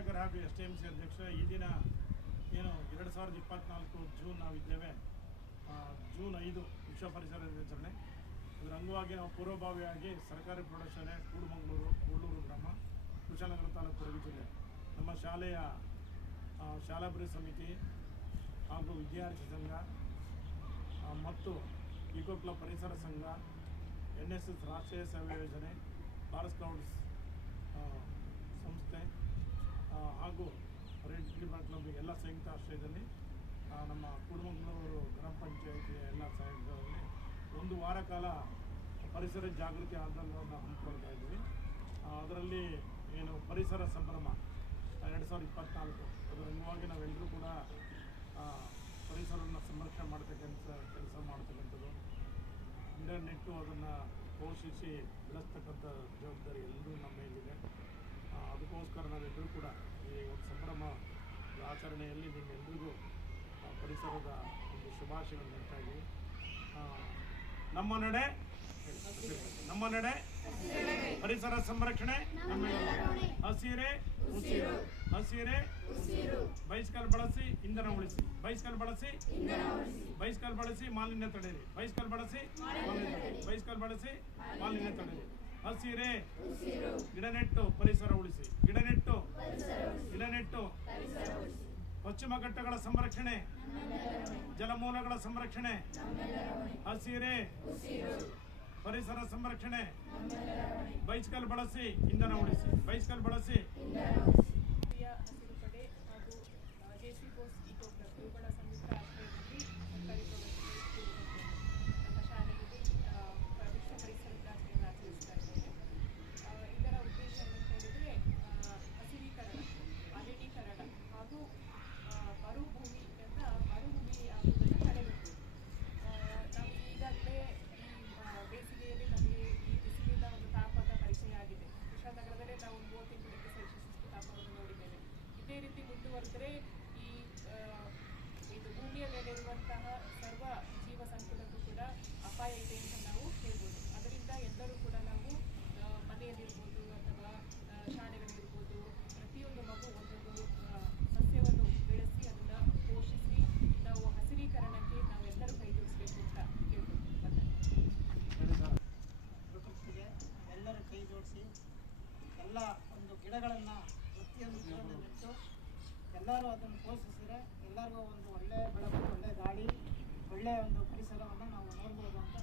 ಚಂದ್ರಶೇಖರ್ ಹಾಗೂ STMC ಅಧ್ಯಕ್ಷ. ಈ ದಿನ ಏನು 2024 ಜೂನ್ ನಾವಿದ್ದೇವೆ, ಜೂನ್ 5 ವಿಶ್ವ ಪರಿಸರ ದಿನಾಚರಣೆ. ಇದರ ಅಂಗವಾಗಿ ನಾವು ಪೂರ್ವಭಾವಿಯಾಗಿ ಸರ್ಕಾರಿ ಪ್ರೌಢಶಾಲೆ ಕೂಡ್ಲೂರು ಗ್ರಾಮ, ಕುಶಾಲನಗರ ತಾಲೂಕು, ಕೊಡಗು ಜಿಲ್ಲೆ, ನಮ್ಮ ಶಾಲೆಯ ಶಾಲಾಭಿವೃದ್ಧಿ ಸಮಿತಿ ಹಾಗೂ ವಿದ್ಯಾರ್ಥಿ ಸಂಘ ಮತ್ತು ಇಕೋ ಕ್ಲಬ್ ಪರಿಸರ ಸಂಘ, NSS ರಾಷ್ಟ್ರೀಯ ಸೇವಾ ಯೋಜನೆ, ಭಾರತ್ ಸ್ಕೌಟ್ಸ್ ಸಂಸ್ಥೆ ಹಾಗೂ ರೆಡ್ ಕ್ಲಿಬರ್ ಕ್ಲಬ್ ಎಲ್ಲ ಸಂಯುಕ್ತ ಆಶ್ರಯದಲ್ಲಿ ನಮ್ಮ ಕೂಡಮಂಗ್ಳೂರು ಗ್ರಾಮ ಪಂಚಾಯಿತಿಯ ಎಲ್ಲ ಸಹಾಯಕರಲ್ಲಿ ಒಂದು ವಾರ ಕಾಲ ಪರಿಸರ ಜಾಗೃತಿ ಆಂದೋಲನವನ್ನು ಹಮ್ಮಿಕೊಳ್ತಾ ಇದ್ವಿ. ಅದರಲ್ಲಿ ಏನು ಪರಿಸರ ಸಂಭ್ರಮ 2024 ಅದರ ಅಂಗವಾಗಿ ನಾವೆಲ್ಲರೂ ಕೂಡ ಪರಿಸರವನ್ನು ಸಂರಕ್ಷಣೆ ಮಾಡ್ತಕ್ಕಂಥ ಕೆಲಸ ಮಾಡ್ತಕ್ಕಂಥದ್ದು, ಗಿಡ ನೆಟ್ಟು ಅದನ್ನು ಪೋಷಿಸಿ ಬೆಳೆಸ್ತಕ್ಕಂಥ ಜವಾಬ್ದಾರಿ ಎಲ್ಲರೂ ನಮ್ಮ ಮೇಲಿದೆ. ಅದಕ್ಕೋಸ್ಕರ ನಾವೆಲ್ಲರೂ ಕೂಡ ಈ ಒಂದು ಸಂಭ್ರಮ ಆಚರಣೆಯಲ್ಲಿ ನಿಮ್ಮೆಲ್ಲರಿಗೂ ಪರಿಸರದ ಒಂದು ಶುಭಾಶಯಗಳನ್ನು ನೀಡ್ತಾ ಇದ್ದೀವಿ. ನಮ್ಮ ನಡೆ ಪರಿಸರ ಸಂರಕ್ಷಣೆ, ಹಸಿರೇ ಉಸಿರು. ಬೈಸ್ಕಲ್ ಬಳಸಿ ಇಂಧನ ಉಳಿಸಿ, ಬೈಸ್ಕಲ್ ಬಳಸಿ ಮಾಲಿನ್ಯ ತಡೆಯಿರಿ, ಬೈಸ್ಕಲ್ ಬಳಸಿ ಮಾಲಿನ್ಯ ತಡೆಯಿರಿ. ಹಸಿರೇ ಗಿಡ ನೆಟ್ಟು ಪರಿಸರ ಉಳಿಸಿ, ಗಿಡ ನೆಟ್ಟು ಪಶ್ಚಿಮ ಘಟ್ಟಗಳ ಸಂರಕ್ಷಣೆ, ಜಲಮೂಲಗಳ ಸಂರಕ್ಷಣೆ, ಹಸಿರೇ ಪರಿಸರ ಸಂರಕ್ಷಣೆ. ಬೈಸ್ಕಲ್ ಬಳಸಿ ಇಂಧನ ಉಳಿಸಿ, ಬೈಸ್ಕಲ್ ಬಳಸಿ. ಹಸಿರು ಪಡೆ ಹಾಗೂ JC ಬೋಸ್ ಇಕೋ ಕ್ಲಬ್ ಇವುಗಳ ಸಂಯುಕ್ತ ಆಶ್ರಯದಲ್ಲಿ ಸರ್ಕಾರಿ ನಮ್ಮ ಶಾಲೆಯಲ್ಲಿ ವಿಶ್ವ ಪರಿಸರ ದಿನಾಚರಣೆಯನ್ನು ಆಚರಿಸ್ತಾ ಇದ್ದೇವೆ. ಇದರ ಉದ್ದೇಶ ಅಂತ ಹೇಳಿದರೆ ಹಸಿರೀಕರಣ, ಅರಣ್ಯೀಕರಣ ಹಾಗೂ ಮರುಭೂಮಿ ಆಗುವುದನ್ನು ತಡೆಗಟ್ಟುವುದು. ನಾವು ಈಗಾಗಲೇ ಈ ಬೇಸಿಗೆಯಲ್ಲಿ ನಮಗೆ ಈ ಬಿಸಿಲಿನ ಒಂದು ತಾಪದ ಪರಿಚಯ ಆಗಿದೆ. ಕುಶಾಲನಗರದಲ್ಲೇ ನಾವು 38 ಡಿಗ್ರಿ ಸೆಲ್ಸಿಯಸ್ ತಾಪವನ್ನು ನೋಡಿದ್ದೇವೆ. ಇದೇ ರೀತಿ ಮುಂದುವರೆದರೆ ಇದು ಭೂಮಿಯ ಮೇಲೆ ಇರುವಂತಹ ಸರ್ವ ಜೀವ ಸಂಕುಲಕ್ಕೂ ಕೂಡ ಅಪಾಯ ಇದೆ ಅಂತ ನಾವು ಹೇಳ್ಬೋದು. ಅದರಿಂದ ಎಲ್ಲರೂ ಕೂಡ ನಾವು ಮನೆಯಲ್ಲಿರ್ಬೋದು ಅಥವಾ ಶಾಲೆಗಳಿರ್ಬೋದು ಪ್ರತಿಯೊಂದು ಮಗು ಒಂದೊಂದು ಸಸ್ಯವನ್ನು ಬೆಳೆಸಿ ಅದನ್ನು ಪೋಷಿಸಿ ನಾವು ಹಸಿರೀಕರಣಕ್ಕೆ ನಾವೆಲ್ಲರೂ ಕೈ ಜೋಡಿಸಬೇಕು ಅಂತ ಹೇಳ್ಬೋದು. ಪ್ರಕೃತಿಗೆ ಎಲ್ಲರೂ ಕೈ ಜೋಡಿಸಿ ಎಲ್ಲ ಒಂದು ಗಿಡಗಳನ್ನು ಪ್ರತಿಯೊಂದು ಗಿಡವನ್ನು ನೆಟ್ಟು ಎಲ್ಲರೂ ಅದನ್ನು ಪೋಷಿಸಿದರೆ ಎಲ್ಲರಿಗೂ ಒಂದು ಒಳ್ಳೆಯ ಬೆಳಕು, ಒಳ್ಳೆಯ ಗಾಳಿ, ಒಳ್ಳೆಯ ಒಂದು ಪರಿಸರವನ್ನು ನಾವು ನೋಡ್ಬೋದು ಅಂತ